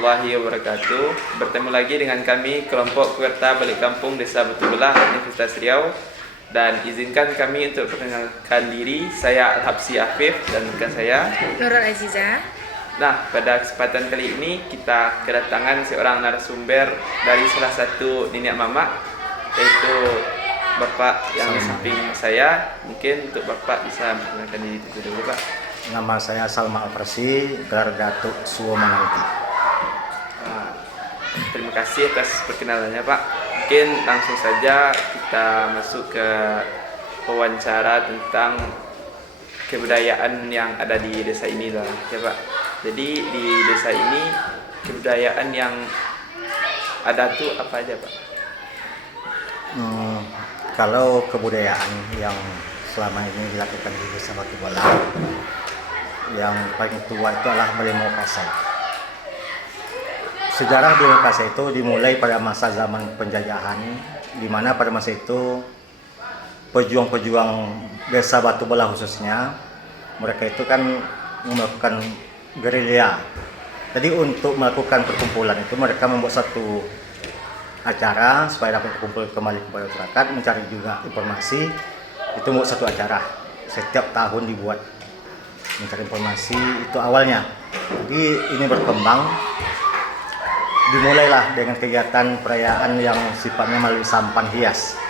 warahmatullahi wabarakatuh. Bertemu lagi dengan kami kelompok Kuarta Balik Kampung Desa Batu Belah Universitas Riau. Dan izinkan kami untuk perkenalkan diri. Saya Al-Habsi Afif dan rekan saya Nurul Aziza. Nah, pada kesempatan kali ini kita kedatangan seorang narasumber dari salah satu nenek mamak, yaitu Bapak yang di samping saya. Mungkin untuk Bapak bisa memperkenalkan diri dulu, Pak. Nama saya Salma Al-Farsi, gelar Datuk Suwo Manangti. Terima kasih atas perkenalannya, Pak. Mungkin langsung saja kita masuk ke wawancara tentang kebudayaan yang ada di desa ini lah, ya Pak. Jadi di desa ini kebudayaan yang ada tuh apa aja, Pak? Kalau kebudayaan yang selama ini dilakukan di Desa Batu Belah, yang paling tua itu adalah Balimau Kasai. Sejarah Balimau Kasai itu dimulai pada masa zaman penjajahan, di mana pada masa itu pejuang-pejuang Desa Batu Belah khususnya, mereka itu kan melakukan gerilya. Jadi untuk melakukan perkumpulan itu mereka membuat satu acara supaya dapat berkumpul kembali kepada masyarakat, mencari juga informasi. Itu membuat satu acara setiap tahun dibuat, mencari informasi itu awalnya. Jadi ini berkembang, dimulailah dengan kegiatan perayaan yang sifatnya melalui sampan hias.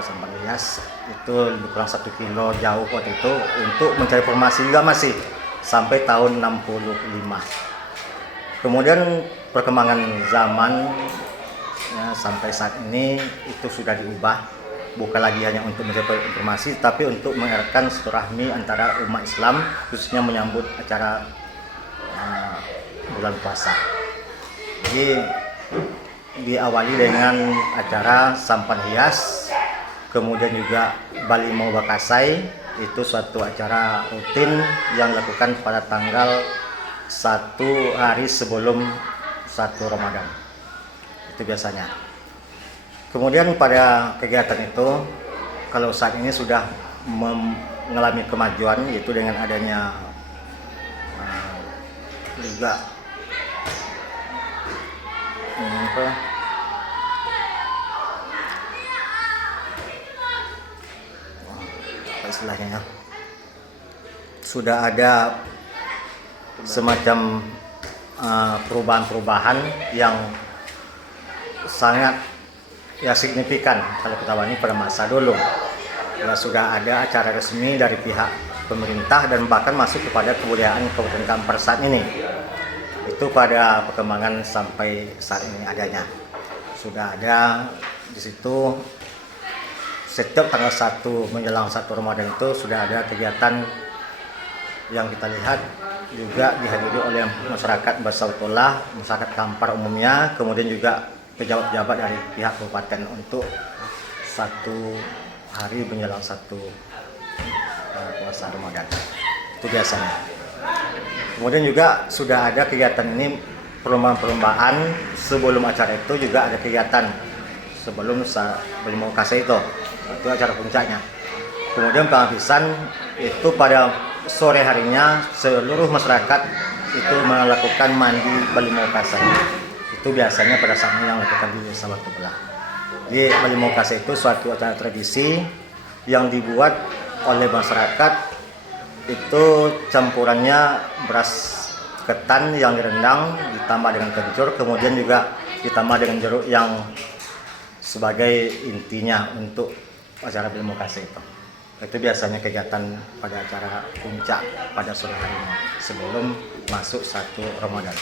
Sampan hias itu lebih kurang 1 kilo jauh waktu itu untuk mencari informasi juga masih sampai tahun 65. Kemudian perkembangan zaman ya, sampai saat ini itu sudah diubah, bukan lagi hanya untuk mencari informasi, tapi untuk mengeratkan silaturahmi antara umat Islam, khususnya menyambut acara bulan puasa. Jadi diawali dengan acara sampan hias, kemudian juga Balimau Bakasai. Itu suatu acara rutin yang dilakukan pada tanggal 1 hari sebelum 1 Ramadan. Itu biasanya. Kemudian pada kegiatan itu, kalau saat ini sudah mengalami kemajuan, yaitu dengan adanya juga istilahnya ya, sudah ada semacam perubahan-perubahan yang sangat signifikan kalau kita banding pada masa dulu. Ya, sudah ada acara resmi dari pihak pemerintah dan bahkan masuk kepada kebudayaan Kabupaten Kampar saat ini. Itu pada perkembangan sampai saat ini adanya. Sudah ada di situ. Setiap tanggal 1 menjelang 1 Ramadan itu sudah ada kegiatan yang kita lihat juga dihadiri oleh masyarakat Basautolah, masyarakat Kampar umumnya, kemudian juga pejabat-pejabat dari pihak kabupaten untuk 1 hari menjelang 1 puasa Ramadan. Itu biasanya. Kemudian juga sudah ada kegiatan ini perlombaan-perlombaan sebelum acara itu juga ada kegiatan sebelum Balimau Kasai itu acara puncaknya. Kemudian penghabisan itu pada sore harinya seluruh masyarakat itu melakukan mandi Balimau Kasai. Itu biasanya pada saat ini yang melakukan di Desa Batu Belah. Jadi Balimau Kasai itu suatu acara tradisi yang dibuat oleh masyarakat. Itu campurannya beras ketan yang direndang ditambah dengan kencur, kemudian juga ditambah dengan jeruk yang sebagai intinya untuk acara Balimau Kasai itu. Itu biasanya kegiatan pada acara puncak pada sore harinya sebelum masuk 1 Ramadan.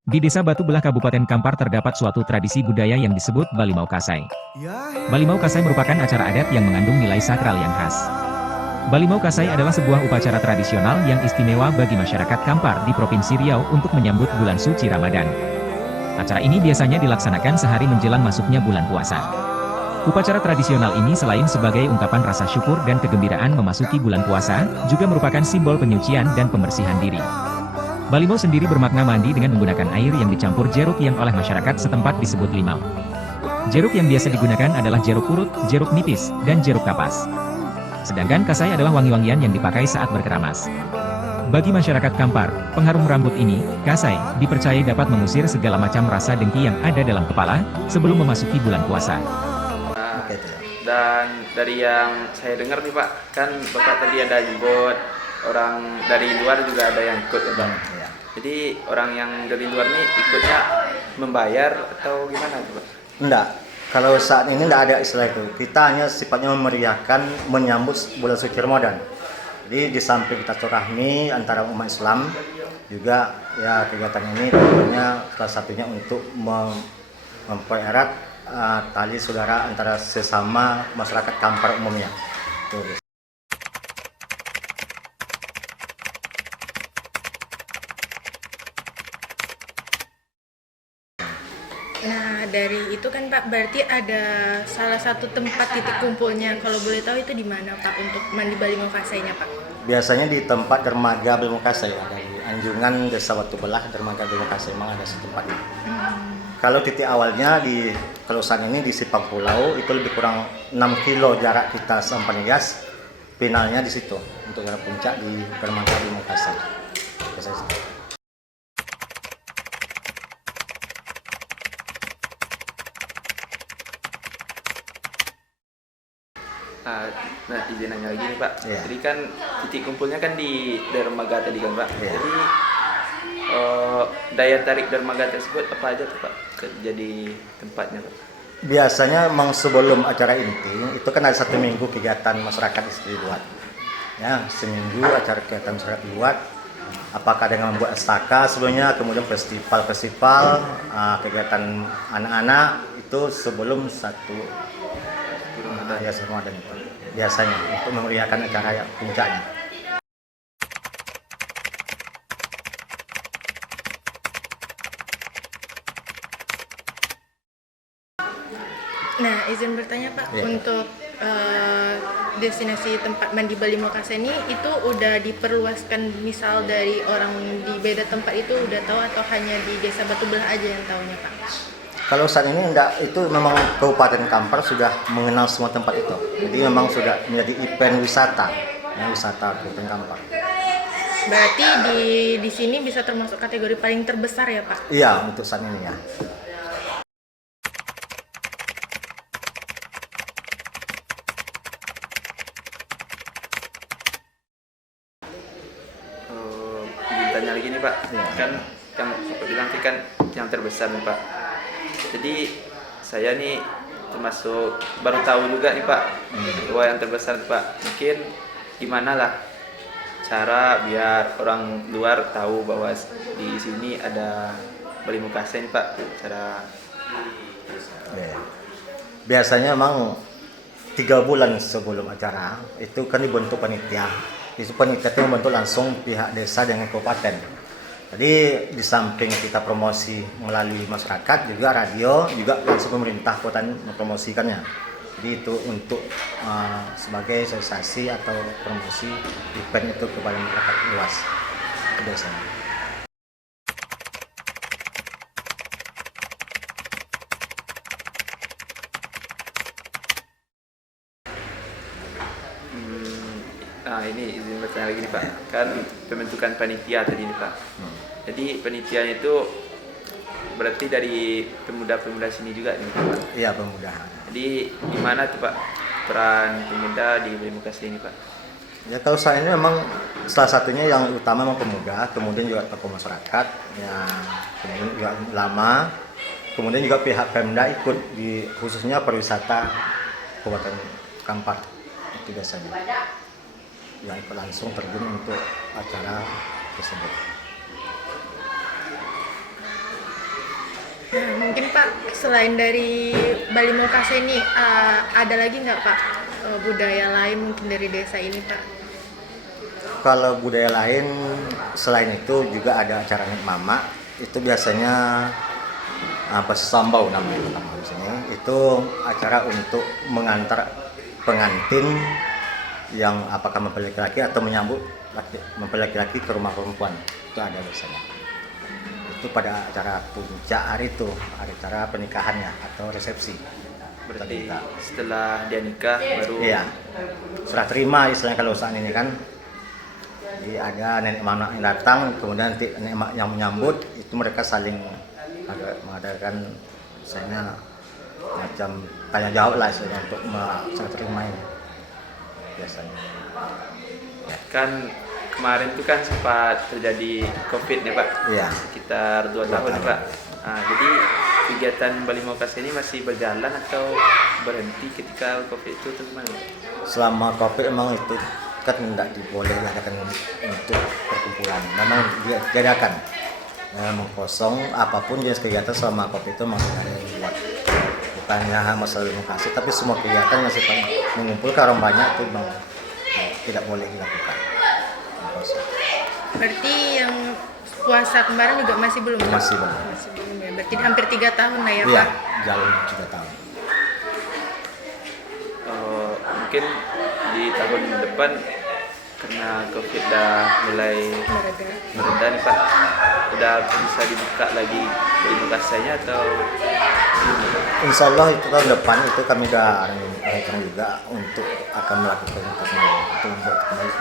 Di Desa Batu Belah Kabupaten Kampar terdapat suatu tradisi budaya yang disebut Balimau Kasai. Balimau Kasai merupakan acara adat yang mengandung nilai sakral yang khas. Balimau Kasai adalah sebuah upacara tradisional yang istimewa bagi masyarakat Kampar di Provinsi Riau untuk menyambut bulan suci Ramadan. Acara ini biasanya dilaksanakan sehari menjelang masuknya bulan puasa. Upacara tradisional ini selain sebagai ungkapan rasa syukur dan kegembiraan memasuki bulan puasa, juga merupakan simbol penyucian dan pembersihan diri. Balimau sendiri bermakna mandi dengan menggunakan air yang dicampur jeruk yang oleh masyarakat setempat disebut limau. Jeruk yang biasa digunakan adalah jeruk purut, jeruk nipis, dan jeruk kapas. Sedangkan kasai adalah wangi-wangian yang dipakai saat berkeramas. Bagi masyarakat Kampar, pengharum rambut ini, kasai, dipercaya dapat mengusir segala macam rasa dengki yang ada dalam kepala, sebelum memasuki bulan puasa. Nah, Oke, itu ya. dan dari yang saya dengar nih Pak, kan Bapak tadi ada nyebut orang dari luar juga ada yang ikut ya Pak. Ya. Jadi orang yang dari luar nih ikutnya membayar atau gimana tuh Pak? Enggak, kalau saat ini enggak ada istilah itu. Kita hanya sifatnya memeriahkan menyambut bulan suci Ramadan. Jadi di samping kita silaturahmi antara umat Islam, juga ya kegiatan ini tentunya salah satunya untuk mempererat tali saudara antara sesama masyarakat Kampar umumnya. Tuh. Nah, dari itu kan Pak, berarti ada salah satu tempat titik kumpulnya. Kalau boleh tahu itu di mana Pak untuk Mandi Balimau Kasainya Pak? Biasanya di tempat dermaga Balimau Kasai, ada di Anjungan Desa Batu Belah, dermaga Balimau Kasai, memang ada setempat itu. Kalau titik awalnya di Kelusan ini di Sipang Pulau, itu lebih kurang 6 kilo jarak kita sampai Nias. Finalnya di situ untuk jarak puncak di dermaga Balimau Kasai. Biasanya. Nah, izin nanya lagi nih Pak. Iya. Jadi kan titik kumpulnya kan di dermaga tadi kan Pak. Iya. Jadi daya tarik dermaga tersebut apa aja tuh Pak? Jadi tempatnya Pak. Biasanya memang sebelum acara inti itu kan ada 1 minggu kegiatan masyarakat istri buat. Ya, seminggu acara kegiatan masyarakat buat. Apakah dengan membuat estaka sebelumnya, kemudian festival, kegiatan anak-anak itu sebelum satu ya Ramadan itu biasanya untuk memeriahkan acara yang puncaknya. Nah, izin bertanya Pak, Iya. untuk destinasi tempat Mandi Balimau Kasai ini itu udah diperluaskan, misal dari orang di beda tempat itu udah tahu atau hanya di Desa Batu Belah aja yang tahunya Pak? Kalau saat ini enggak, itu memang Kabupaten Kampar sudah mengenal semua tempat itu. Jadi memang sudah menjadi event wisata, ya, wisata Kabupaten Kampar. Berarti di sini bisa termasuk kategori paling terbesar ya Pak? Iya, untuk saat ini ya. Izin tanya lagi nih Pak. Iya. Kan yang Bapak bilang sih kan yang terbesar nih Pak. Jadi saya nih termasuk baru tahu juga nih Pak bahwa yang terbesar nih, Pak. Mungkin gimana lah cara biar orang luar tahu bahwa di sini ada Balimau Kasai nih Pak. Cara Ya. Biasanya memang 3 bulan sebelum acara itu kan dibentuk panitia. Itu panitia itu membentuk langsung pihak desa dengan kabupaten. Jadi di samping kita promosi melalui masyarakat, juga radio, juga langsung pemerintah kota mempromosikannya. Jadi itu untuk sebagai sosialisasi atau promosi event itu kepada masyarakat luas biasanya. Nah ini izin bertanya lagi nih Pak. Kan pembentukan panitia tadi nih Pak. Jadi panitianya itu berarti dari pemuda-pemuda sini juga nih Pak. Iya, pemuda. Jadi gimana tuh Pak peran pemuda di Balimau Kasai ini Pak? Ya kalau saat ini memang salah satunya yang utama memang pemuda, kemudian juga tokoh masyarakat, ya, kemudian juga ulama, kemudian juga pihak Pemda ikut di khususnya pariwisata Kabupaten Kampar itu biasanya yang ikut langsung terjun untuk acara tersebut. Nah, mungkin Pak, selain dari Balimau Kasai ini, ada lagi nggak Pak budaya lain mungkin dari desa ini Pak? Kalau budaya lain selain itu juga ada acara Nik Mama, itu biasanya apa sambau namanya di sini. Itu acara untuk mengantar pengantin yang apakah mempelai laki-laki atau menyambut mempelai laki-laki ke rumah perempuan. Itu ada biasanya. Itu pada acara puncak hari itu, acara pernikahannya atau resepsi. Berarti setelah dia nikah baru Iya. Serah terima istilahnya kalau saat ini kan. Jadi ada nenek anak yang datang, kemudian nanti nenek mak yang menyambut, itu mereka saling mengadakan misalnya macam tanya jawab lah istilahnya untuk serah terima ini biasanya. Kan kemarin itu kan sempat terjadi COVID ya Pak, Iya. sekitar 2 tahun ya Pak. Nah, jadi kegiatan Bali Mau Kasih ini masih berjalan atau berhenti ketika COVID itu atau gimana? Selama COVID memang itu kan tidak diboleh adakan untuk perkumpulan. Memang diadakan. Memang kosong apapun jenis kegiatan selama COVID itu memang tidak ada yang dibuat. Bukannya masalah demokrasi, tapi semua kegiatan yang sifatnya mengumpulkan orang banyak itu memang tidak boleh dilakukan. Kosong. Berarti yang puasa kemarin juga masih belum Pak? Masih belum. Masih belum ya. Berarti hampir 3 tahun lah ya Iya, Pak? jauh 3 tahun. Mungkin di tahun depan karena COVID dah mulai Mereda. mereda nih Pak, udah bisa dibuka lagi Bali Mau Kasihnya atau gimana? Insya Allah itu tahun depan itu kami udah rencana juga untuk akan melakukan untuk membuat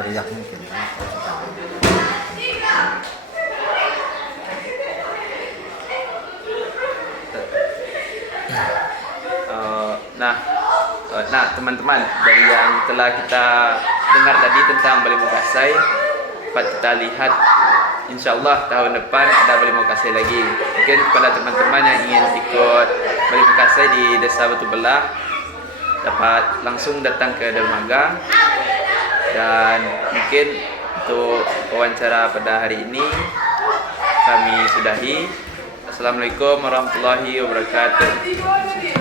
meriah mungkin. Nah teman-teman, dari yang telah kita dengar tadi tentang Bali Mau Kasih, dapat kita lihat insya Allah tahun depan ada Bali Mau Kasih lagi. Mungkin kepada teman-teman yang ingin ikut Bali Mau Kasih di Desa Batu Belah dapat langsung datang ke dermaga. Dan mungkin untuk wawancara pada hari ini kami sudahi. Assalamualaikum warahmatullahi wabarakatuh.